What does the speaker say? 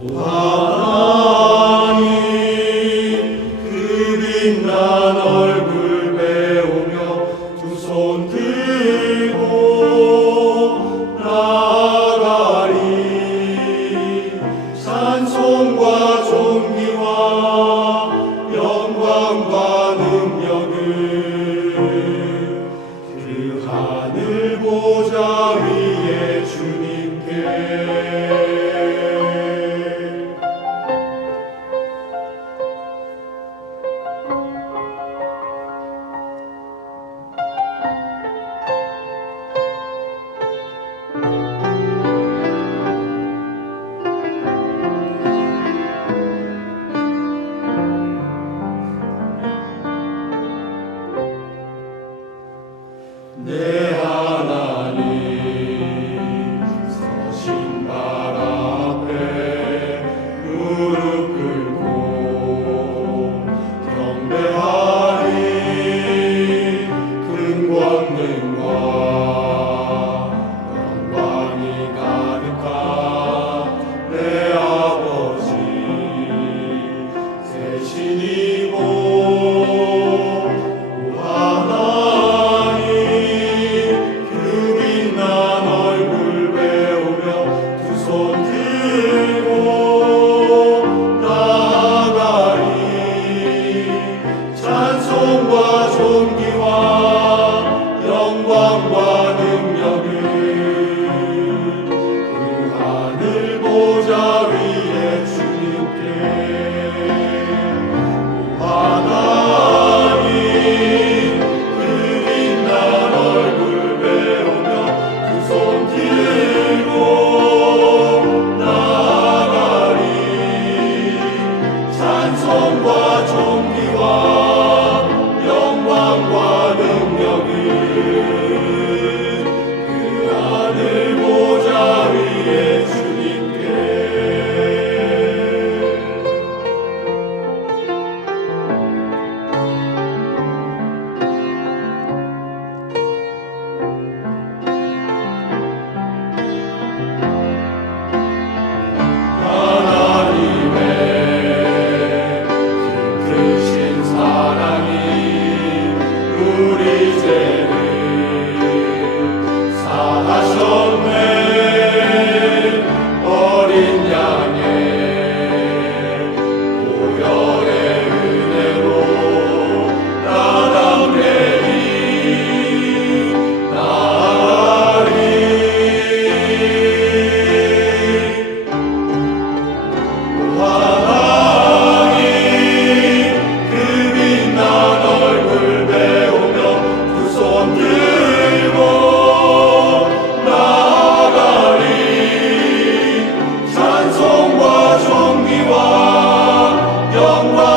Amen. long